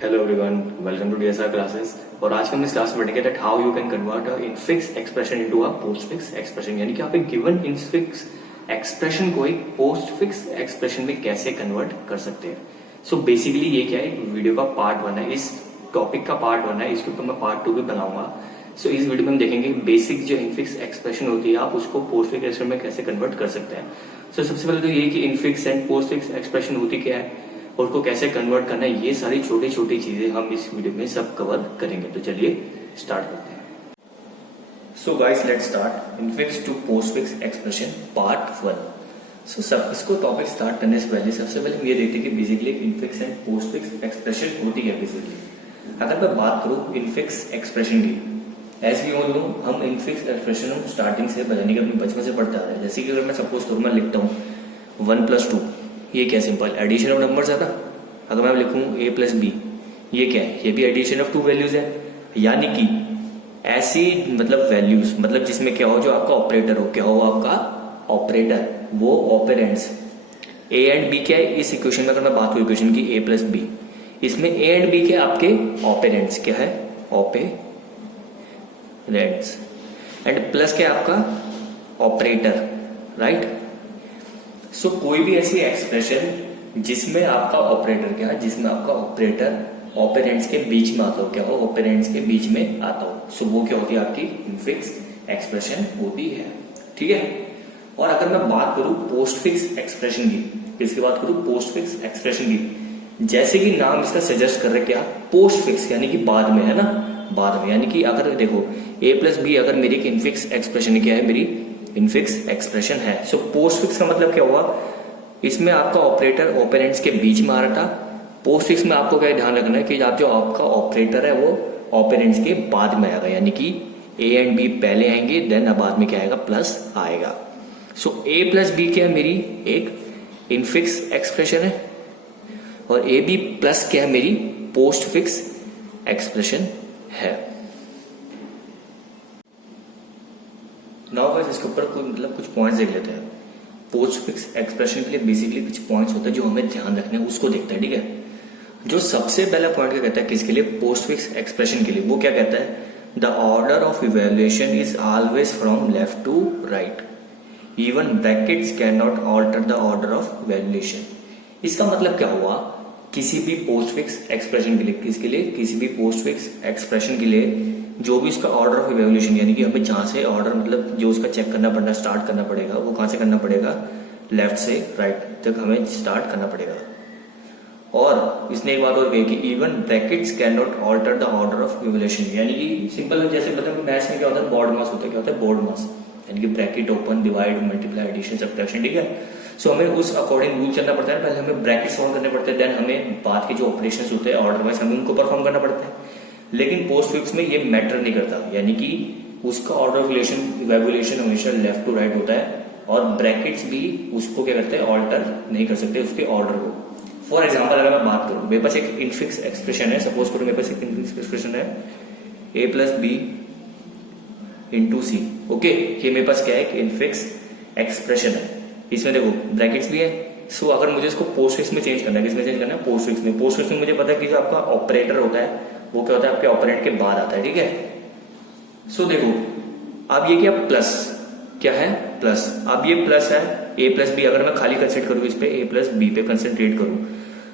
Hello everyone, welcome to DSR classes. और आज हम इस क्लास में पढ़ेंगे that how you can convert a infix expression into a postfix expression, यानी कि आप एक गिवन इनफिक्स एक्सप्रेशन को एक पोस्टफिक्स एक्सप्रेशन में कैसे कन्वर्ट कर सकते हैं। सो बेसिकली ये क्या है, वीडियो का पार्ट 1 है, इस टॉपिक का पार्ट 1 है, इसके ऊपर मैं पार्ट 2 भी बनाऊंगा। सो इस वीडियो में हम देखेंगे बेसिक जो इनफिक्स एक्सप्रेशन होती है आप उसको पोस्टफिक्स एक्सप्रेशन में कैसे कन्वर्ट कर सकते हैं। सो सबसे पहले तो ये कि इनफिक्स एंड पोस्टफिक्स एक्सप्रेशन होती क्या है और उसको कैसे कन्वर्ट करना है, ये सारी छोटी छोटी चीजें हम इस वीडियो में सब कवर करेंगे। तो चलिए स्टार्ट करते हैं। So guys, let's start infix to postfix expression part 1। सो सब इसको टॉपिक स्टार्ट करने से पहले सबसे पहले हम ये देखते हैं कि basically infix and postfix expression होती है। बेसिकली अगर मैं बात करूं इनफिक्स एक्सप्रेशन की, एज वी ऑल नो, हम इनफिक्स एक्सप्रेशन हम स्टार्टिंग से यानी कि अपने बचपन से पढ़ते आ रहे हैं। जैसे कि अगर मैं सपोज करूं मैं लिखता हूं 1+2, ये क्या सिंपल एडिशन ऑफ नंबर्स है ना। अगर मैं लिखूं a+b, ये क्या है, ये भी एडिशन ऑफ टू वैल्यूज है। यानी कि ऐसी मतलब वैल्यूज मतलब जिसमें क्या हो, जो आपका ऑपरेटर हो, क्या हो आपका ऑपरेटर, वो ऑपरेंड्स a एंड b क्या है। इस इक्वेशन में अगर मैं बात करूं इक्वेशन की a+b, इसमें a एंड b के आपके ऑपरेंड्स क्या है, ऑपरेंड्स, एंड प्लस क्या है आपका ऑपरेटर, राइट। सो कोई भी ऐसी एक्सप्रेशन जिसमें आपका ऑपरेटर क्या है, जिसमें आपका ऑपरेटर ऑपरेंड्स के बीच में आता हो, क्या हो, ऑपरेंड्स के बीच में आता हो, सो वो क्या होती है आपकी इनफिक्स एक्सप्रेशन होती है। ठीक है। और अगर मैं बात करूं पोस्टफिक्स एक्सप्रेशन की, किसकी बात करूं, पोस्टफिक्स एक्सप्रेशन की, जैसे कि नाम इसका सजेस्ट कर रहे क्या, पोस्टफिक्स, यानी कि बाद में है ना, बाद में। यानी कि अगर देखो a+b अगर मेरी इनफिक्स एक्सप्रेशन क्या है, मेरी इनफिक्स एक्सप्रेशन है। सो पोस्टफिक्स का मतलब क्या हुआ, इसमें आपका ऑपरेटर ऑपरेंड्स के बीच में आ रहा था। पोस्टफिक्स में आपको क्या ध्यान रखना है कि आप जो आपका ऑपरेटर है वो ऑपरेंड्स के बाद में आएगा, यानी कि a एंड b पहले आएंगे, देन बाद में क्या आएगा, प्लस आएगा। सो a+b क्या है, मेरी एक इनफिक्स एक्सप्रेशन है, और ab+ क्या है, मेरी पोस्टफिक्स एक्सप्रेशन है। नाउ गाइस, इसके ऊपर कोई मतलब कुछ पॉइंट्स देख लेते हैं। पोस्टफिक्स एक्सप्रेशन के लिए बेसिकली कुछ पॉइंट्स होते हैं जो हमें ध्यान रखने हैं, उसको देखते हैं। ठीक है। जो सबसे पहला पॉइंट क्या कहता है किसके लिए, पोस्टफिक्स एक्सप्रेशन के लिए, वो क्या कहता है, the order of evaluation is always from left to right, even brackets can not alter the order of evaluation. इसका मतलब क्या हुआ, किसी भी पोस्टफिक्स एक्सप्रेशन के लिए, किसके लिए, किसी भी पोस्टफिक्स एक्सप्रेशन के लिए जो भी उसका ऑर्डर ऑफ इवैल्यूएशन, यानी कि हमें जहां से ऑर्डर मतलब जो उसका चेक करना पड़ना स्टार्ट करना पड़ेगा, वो कहां से करना पड़ेगा, लेफ्ट से राइट तक हमें स्टार्ट करना पड़ेगा। और इसने एक बात और कही कि even brackets can not alter the order of evaluation, यानी कि सिंपल जैसे मतलब मैथ्स में क्या होता है, बोर्ड मास होता है, क्या होता है, बोर्ड मास, यानी कि bracket open, divide, multiply, addition, subtraction. ठीक है। सो हमें उस अकॉर्डिंग रूल चलना पड़ता है। पहले हमें ब्रैकेट्स फॉर्म करने पड़ते हैं, देन हमें बाद के जो ऑपरेशन होते हैं ऑर्डर वाइज हमें उनको परफॉर्म करना पड़ता है। लेकिन पोस्टफिक्स में ये मैटर नहीं करता, यानी कि उसका ऑर्डर ऑफ इवैल्यूएशन हमेशा लेफ्ट टू राइट होता है, और ब्रैकेट्स भी उसको क्या करते हैं, ऑल्टर नहीं कर सकते उसके ऑर्डर को। फॉर एग्जाम्पल अगर मैं बात करूं, मेरे पास एक इनफिक्स एक्सप्रेशन है, सपोज करो मेरे पास एक इनफिक्स एक्सप्रेशन है a+b × c। ओके, ये मेरे पास क्या है, एक इनफिक्स एक्सप्रेशन है, इसमें देखो ब्रैकेट्स भी है। सो अगर मुझे इसको पोस्टफिक्स में चेंज करना है, किसमें चेंज करना है, पोस्टफिक्स में। पोस्टफिक्स में मुझे पता है कि जो आपका ऑपरेटर होता है वो क्या होता है, आपके ऑपरेंड के बाद आता है। ठीक है। सो देखो अब ये क्या, प्लस, क्या है, प्लस। अब ये प्लस है a+b, अगर मैं खाली कंसिडर करूं इस पे a+b पे कंसंट्रेट करूं,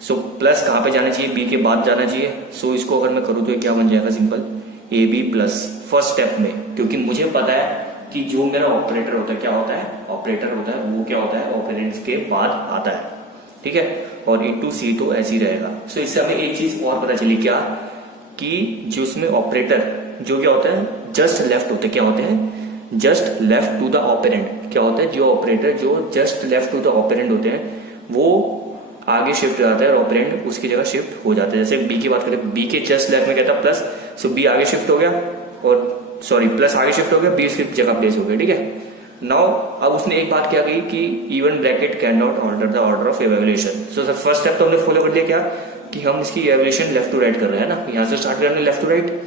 सो प्लस कहां पे जाना चाहिए, b के बाद जाना चाहिए। सो इसको अगर मैं करूं तो ये क्या बन जाएगा, सिंपल ab+ फर्स्ट स्टेप में, क्योंकि मुझे पता है कि जो मेरा ऑपरेटर होता है, क्या होता है, ऑपरेटर होता है, वो क्या होता है, ऑपरेंड्स के बाद आता है। ठीक है। और × c तो ऐसे ही रहेगा। सो इससे हमें एक चीज और पता चली, क्या, कि जो उसमें ऑपरेटर जो क्या होता है, जस्ट लेफ्ट होते हैं, क्या होते हैं, just left to the operand, क्या होता है, जो ऑपरेटर जो just left to the operand होते हैं वो आगे शिफ्ट हो जाता है और ऑपरेंड उसकी जगह शिफ्ट हो जाता है। जैसे बी की बात करें, बी के जस्ट लेफ्ट में कहता है प्लस, सो बी आगे शिफ्ट हो गया, और सॉरी प्लस आगे शिफ्ट हो गया, बी उसकी जगह प्लेस हो गया। ठीक है। नाउ अब उसने एक बात क्या कही कि even bracket can not alter the order of evaluation. So first step तो हमने फॉलो कर लिया, क्या, कि हम इसकी इवैल्यूएशन लेफ्ट टू राइट कर रहे हैं ना, यहां से स्टार्ट कर रहे हैं लेफ्ट टू राइट,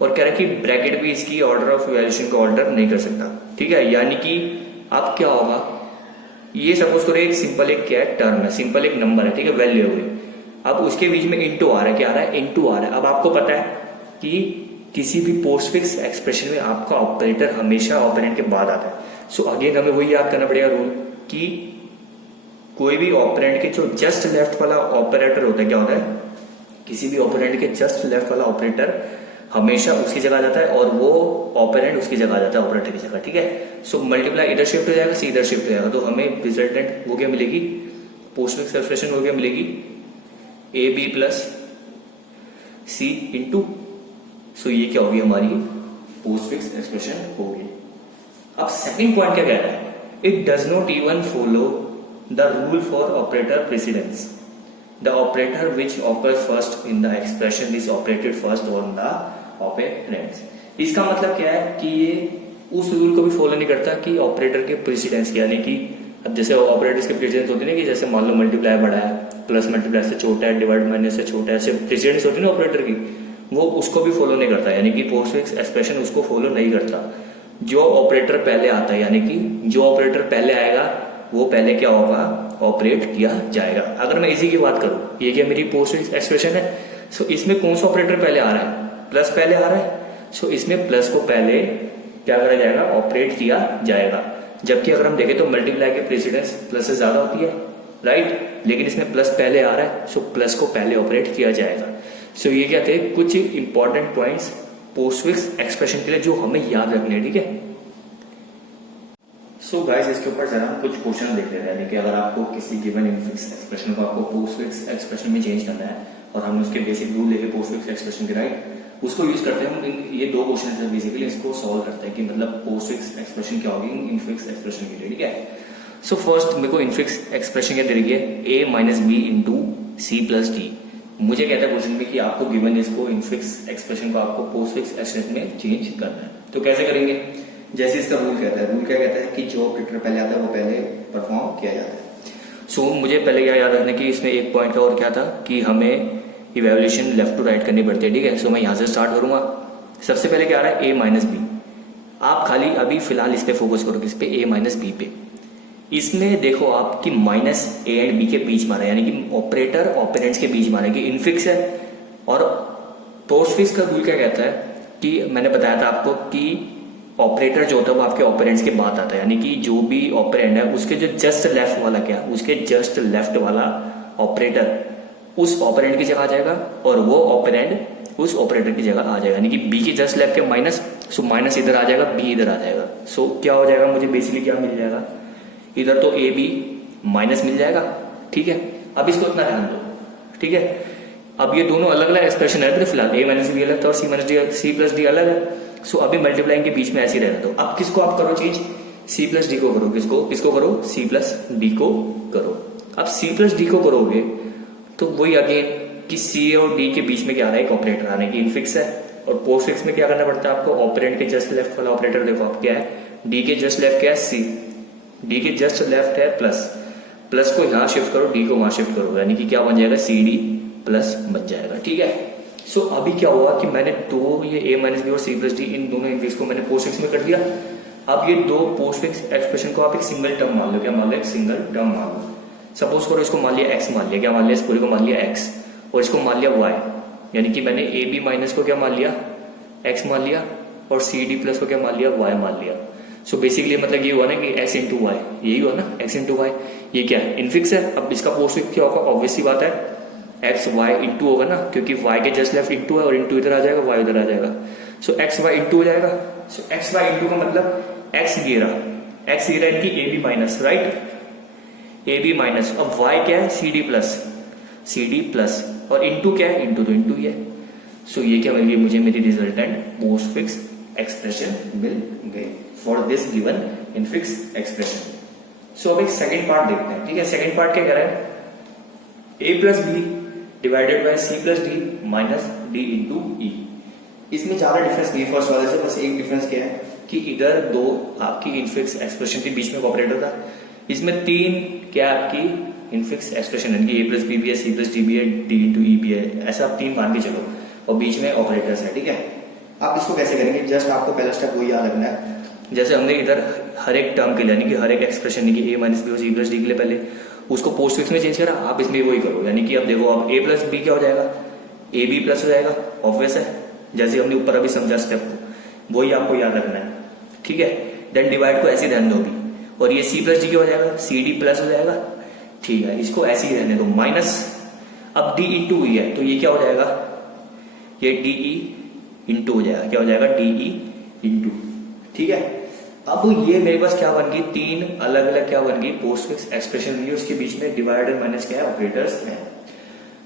और कह रहे हैं कि ब्रैकेट भी इसकी ऑर्डर ऑफ इवैल्यूएशन को ऑल्टर नहीं कर सकता। ठीक है। यानी कि अब क्या होगा, ये सपोज करो एक सिंपल एक क्या है, टर्म है, सिंपल एक नंबर है, ठीक है, वैल्यू हो गई। अब उसके बीच में इंटू आ रहा है, क्या आ रहा है, इंटू आ रहा है। अब आपको पता है कि किसी भी पोस्टफिक्स एक्सप्रेशन में आपका ऑपरेटर हमेशा ऑपरेंड के बाद आता है। सो अगेन हमें वही याद करना पड़ेगा रूल कि कोई भी ऑपरेंड के जो जस्ट लेफ्ट वाला ऑपरेटर होता है, क्या होता है, किसी भी ऑपरेंड के जस्ट लेफ्ट वाला ऑपरेटर हमेशा उसकी जगह आ जाता है और वो ऑपरेंड उसकी जगह आ जाता है ऑपरेटर की जगह, ठीक है। सो मल्टीप्लाई इधर शिफ्ट हो जाएगा, सी इधर शिफ्ट हो जाएगा, तो हमें रिजल्टेंट वो क्या मिलेगी, पोस्टफिक्स एक्सप्रेशन वो क्या मिलेगी, A B plus C into. So ये क्या होगी, हमारी पोस्टफिक्स एक्सप्रेशन होगी। अब सेकंड पॉइंट क्या कह रहा है, it does not even follow the rule for operator precedence. The operator which occurs first in the expression is operated first on the operands। इसका मतलब क्या है कि ये उस रूल को भी फॉलो नहीं करता कि ऑपरेटर के प्रेसिडेंस, यानी कि अब जैसे ऑपरेटर्स के प्रेसिडेंस होते हैं ना, कि जैसे मान लो मल्टीप्लाई बड़ा है, प्लस मल्टीप्लाई से छोटा है, डिवाइड माइनस से छोटा है, ऐसे प्रेसिडेंस होती है ना ऑपरेटर की, वो उसको भी फॉलो नहीं करता, यानी कि पोस्टफिक्स एक्सप्रेशन उसको फॉलो नहीं करता। जो ऑपरेटर पहले आता है, यानी कि जो ऑपरेटर पहले आएगा वो पहले क्या होगा, ऑपरेट किया जाएगा। अगर मैं इसी की बात करूं, ये क्या मेरी पोस्टफिक्स एक्सप्रेशन है, सो इसमें कौन सा ऑपरेटर पहले आ रहा है, प्लस पहले आ रहा है, सो इसमें प्लस को पहले क्या करा जाएगा, ऑपरेट किया जाएगा। जबकि अगर हम देखें तो मल्टीप्लाई के प्रेसिडेंस प्लस से ज्यादा होती है, राइट, लेकिन इसमें प्लस पहले आ रहा है, सो प्लस को पहले ऑपरेट किया जाएगा। सो ये क्या थे कुछ इंपॉर्टेंट पॉइंट्स पोस्टफिक्स एक्सप्रेशन के लिए जो हमें याद रखने हैं, ठीक है। सो गाइस, इसके ऊपर जरा हम कुछ क्वेश्चन देख लेते हैं, यानी कि अगर आपको किसी गिवन इनफिक्स एक्सप्रेशन को आपको पोस्टफिक्स एक्सप्रेशन में चेंज करना है और हमने उसके बेसिक रूल देखे पोस्टफिक्स एक्सप्रेशन के, राइट, उसको यूज करते हैं हम। ये दो क्वेश्चन है बेसिकली, इसको सॉल्व करते हैं कि मतलब पोस्टफिक्स एक्सप्रेशन क्या होगी इनफिक्स एक्सप्रेशन के लिए, ठीक है। सो फर्स्ट मेरे को इनफिक्स एक्सप्रेशन क्या दे रही है, A minus B into C plus D. मुझे कहता है क्वेश्चन में कि आपको गिवन इसको इनफिक्स एक्सप्रेशन को आपको पोस्टफिक्स एक्सप्रेशन में चेंज करना है। तो कैसे करेंगे, जैसे इसका रूल कहता है, रूल क्या कहता है कि जो ऑपरेटर पहले आता है वो पहले परफॉर्म किया जाता है। सो मुझे पहले क्या याद रखना कि इसमें एक पॉइंट का और क्या था कि हमें इवैल्यूएशन लेफ्ट टू राइट करनी पड़ती है, ठीक है। सो मैं यहाँ से स्टार्ट करूंगा। सबसे पहले क्या आ रहा है, ए माइनस बी। आप खाली अभी फिलहाल इस पे फोकस करो, किस पे, ए माइनस बी पे। इसमें देखो आप कि माइनस ए एंड बी के बीच मारा, यानी कि ऑपरेटर ऑपरेंट्स के बीच मारा, कि इनफिक्स है। और पोस्टफिक्स का रूल क्या कहता है कि मैंने बताया था आपको कि ऑपरेटर जो होता है वो आपके ऑपरेंट्स के बाद आता है, यानी कि जो भी ऑपरेंड है उसके जो जस्ट लेफ्ट वाला क्या, उसके जस्ट लेफ्ट वाला ऑपरेटर उस ऑपरेंड की जगह आ जाएगा और वो ऑपरेंड उस ऑपरेटर की जगह आ जाएगा, यानी कि बी के जस्ट लेफ्ट के माइनस, सो माइनस इधर आ जाएगा, बी इधर आ जाएगा। सो क्या हो जाएगा, मुझे बेसिकली क्या मिल जाएगा, इधर तो ए बी माइनस मिल जाएगा, ठीक है। अब इसको इतना ध्यान दो, ठीक है। अब ये दोनों अलग अलग एक्सप्रेशन है फिलहाल, ए माइनस बी अलग था और C minus D, C plus D अलग है। सो अभी मल्टीप्लाइंग के बीच में ऐसे ही रहना दो। अब किसको आप करो चेंज, सी प्लस डी को करो, किसको करो, सी प्लस डी को करो। अब सी प्लस डी को करोगे तो वही अगेन कि सी और डी के बीच में क्या आ रहा है, एक ऑपरेटर आने की इनफिक्स है। और पोस्टफिक्स में क्या करना पड़ता है आपको, ऑपरेंड के जस्ट लेफ्ट वाला ऑपरेटर देखो आप क्या है, डी के जस्ट लेफ्ट क्या है, सी, डी के जस्ट लेफ्ट है प्लस, प्लस को यहां शिफ्ट करो, डी को वहां शिफ्ट करो, यानी कि क्या बन जाएगा, सी डी प्लस बन जाएगा, ठीक है। सो अभी क्या हुआ कि मैंने दो ये ए माइनस बी और सी प्लस डी इन दोनों इनफिक्स को मैंने पोस्टफिक्स में कर दिया। अब ये दो पोस्टफिक्स एक्सप्रेशन को आप एक सिंगल टर्म मान लो, क्या मान लो, एक सिंगल टर्म मान लो। सपोज करो इसको मान लिया एक्स मान लिया, क्या मान लिया, इस पूरे को मान लिया एक्स और इसको मान लिया वाई, यानी कि मैंने ए बी माइनस को क्या मान लिया, एक्स मान लिया और सी डी प्लस को क्या मान लिया, वाई मान लिया। सो बेसिकली मतलब ये हुआ ना कि एक्स इंटू वाई, यही हुआ ना, एक्स इंटू वाई। ये क्या है, इनफिक्स है। अब इसका पोस्टफिक्स क्या होगा, ऑब्वियस सी बात है एक्स वाई इंटू होगा ना, क्योंकि वाई के जस्ट लेफ्ट इंटू है और इंटू इधर आ जाएगा, वाई इधर आ जाएगा। सो एक्स वाई इंटू हो जाएगा। सो एक्स वाई इंटू का मतलब एक्स ये रहा इनकी a b minus, right, a b minus. अब वाई क्या है, सी डी प्लस और इंटू क्या है, इंटू तो इंटू ही है। सो ये क्या मिल गई मुझे, मेरी रिजल्टेंट पोस्टफिक्स एक्सप्रेशन मिल गई for this given infix expression. So अब एक सेकंड पार्ट देखते हैं, ठीक है। सेकंड पार्ट क्या कह रहा है, A plus B divided by C plus D minus D into E. इसमें ज्यादा डिफरेंस नहीं है फर्स्ट वाले से, बस एक डिफरेंस क्या है कि इधर दो आपकी इनफिक्स एक्सप्रेशन के बीच में ऑपरेटर था, इसमें तीन क्या आपकी इनफिक्स एक्सप्रेशन है, ए प्लस बी भी है, सी प्लस डी भी है, डी इंटू ई भी है, ऐसा आप तीन मान के चलो और बीच में ऑपरेटर्स है, ठीक है। आप इसको कैसे करेंगे, जस्ट आपको पहला स्टेप वही याद रखना है, जैसे हमने इधर हर एक टर्म के लिए, यानी कि हर एक एक्सप्रेशन, यानी कि ए माइनस बी और सी प्लस डी के लिए पहले उसको पोस्ट फिक्स में चेंज करा, आप इसमें वही करो। यानी कि अब देखो, अब a प्लस बी क्या हो जाएगा, ए बी प्लस हो जाएगा, ऑब्वियस है, जैसे हमने ऊपर अभी समझा स्टेप को, वही आपको याद रखना है, ठीक है। देन डिवाइड को ऐसे रहने दो अभी, और ये सी प्लस डी क्या हो जाएगा, सी डी प्लस हो जाएगा, ठीक है, इसको ऐसे ही रहने दो माइनस। अब डी इंटू ई है तो ये क्या हो जाएगा, ये डी ई इंटू हो जाएगा, क्या हो जाएगा, डी ई इंटू, ठीक है। अब ये मेरे पास क्या बन गई, तीन अलग अलग क्या बन गई, पोस्ट फिक्स एक्सप्रेशन बन गई, उसके बीच में डिवाइड और माइनस क्या है, ऑपरेटर्स है।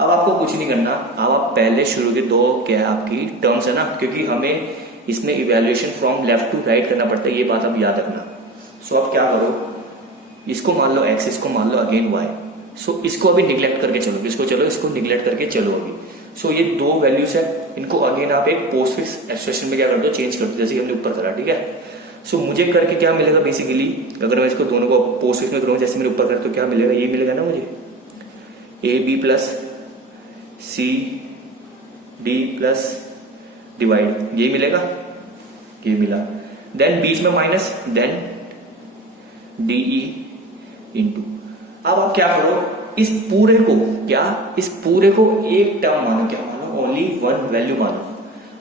अब आपको कुछ नहीं करना, अब आप पहले शुरू के दो क्या है आपकी टर्म्स है ना, क्योंकि हमें इसमें evaluation from left to right करना पड़ता है, ये बात आप याद रखना। सो आप क्या करो, इसको मान लो x, इसको मान लो अगेन y। सो इसको अभी निग्लेक्ट करके चलो, इसको चलो, इसको निग्लेक्ट करके चलो अभी। सो ये दो वैल्यूज है, इनको अगेन आप एक पोस्ट फिक्स एक्सप्रेशन में क्या कर दो, चेंज कर दो, जैसे हमने ऊपर करा, ठीक है। सो मुझे करके क्या मिलेगा बेसिकली, अगर मैं इसको दोनों को पोस्ट फिक्स में करूँ जैसे मैंने ऊपर करा, तो क्या मिलेगा, ये मिलेगा ना मुझे, a B plus c d plus divide, ये मिलेगा, ये मिला। देन बीच में माइनस, देन डीई इंटू। अब आप क्या करो, इस पूरे को क्या, इस पूरे को एक टर्म मानो, क्या मानो, ओनली वन वैल्यू मानो,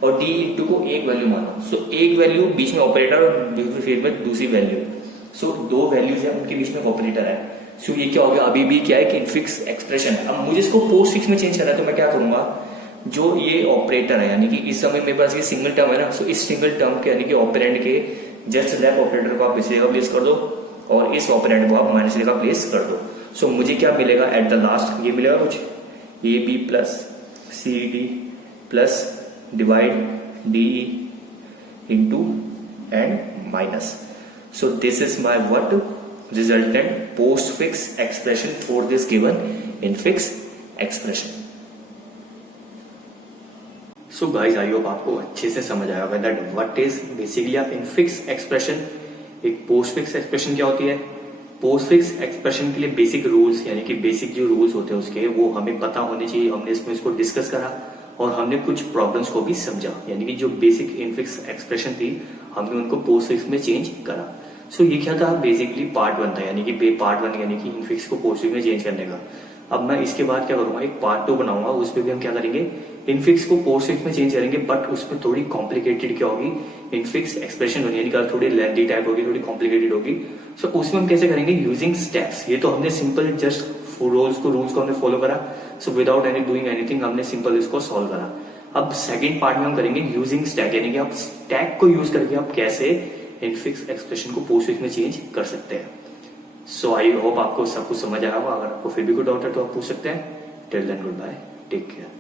और डी इंटू को एक वैल्यू मानो। सो एक वैल्यू बीच में ऑपरेटर और फिर में दूसरी वैल्यू। सो दो वैल्यूज है, उनके बीच में ऑपरेटर है। सो ये क्या हो गया, अभी भी क्या है कि इनफिक्स एक्सप्रेशन है। अब मुझे इसको पोस्ट फिक्स में चेंज करना है, तो मैं क्या करूंगा, जो ये ऑपरेटर है, यानी कि इस समय मेरे पास ये सिंगल टर्म है ना, सो इस सिंगल टर्म के यानी कि ऑपरेंड के जस्ट लेफ्ट ऑपरेटर को आप इस जगह प्लेस कर दो, और इस ऑपरेंड को आप माइनस जगह प्लेस कर दो। सो मुझे क्या मिलेगा एट द लास्ट, ये मिलेगा कुछ, a B plus c d plus divide d into and minus. So this is my what resultant postfix expression for this given infix expression. So guys, I hope आपको अच्छे से समझ आया होगा that what is basically आप infix expression. एक postfix expression क्या होती है, पोस्टफिक्स एक्सप्रेशन के लिए बेसिक रूल्स, यानी कि बेसिक जो रूल्स होते हैं उसके, वो हमें पता होने चाहिए। हमने इसमें इसको डिस्कस करा और हमने कुछ प्रॉब्लम्स को भी समझा, यानी कि जो बेसिक इनफिक्स एक्सप्रेशन थी हमने उनको पोस्टफिक्स में चेंज करा। सो ये क्या था, बेसिकली पार्ट वन था, यानी कि पार्ट वन यानी कि इनफिक्स को पोस्टफिक्स में चेंज करने का। अब मैं इसके बाद क्या करूंगा, एक पार्ट टू बनाऊंगा, उसमें भी हम क्या करेंगे, इनफिक्स को पोस्टफिक्स में चेंज करेंगे, बट उसमें थोड़ी कॉम्प्लिकेटेड क्या होगी, इनफिक्स एक्सप्रेशन होगी, यानी कि थोड़ी लेंथी टाइप होगी, थोड़ी कॉम्प्लिकेटेड होगी। सो उसमें हम कैसे करेंगे, यूजिंग स्टेप्स। ये तो हमने सिंपल जस्ट रूल्स को हमने फॉलो करा, so without any doing anything हमने सिंपल इसको सॉल्व करा। अब सेकंड पार्ट में हम करेंगे यूजिंग स्टैक, यानी कि आप स्टैक को यूज करके आप कैसे इनफिक्स एक्सप्रेशन को पोस्टफिक्स में चेंज कर सकते हैं। सो आई होप आपको सब कुछ समझ आया होगा। अगर आपको फिर भी कोई डाउट है तो आप पूछ सकते हैं। Till then good bye, take care.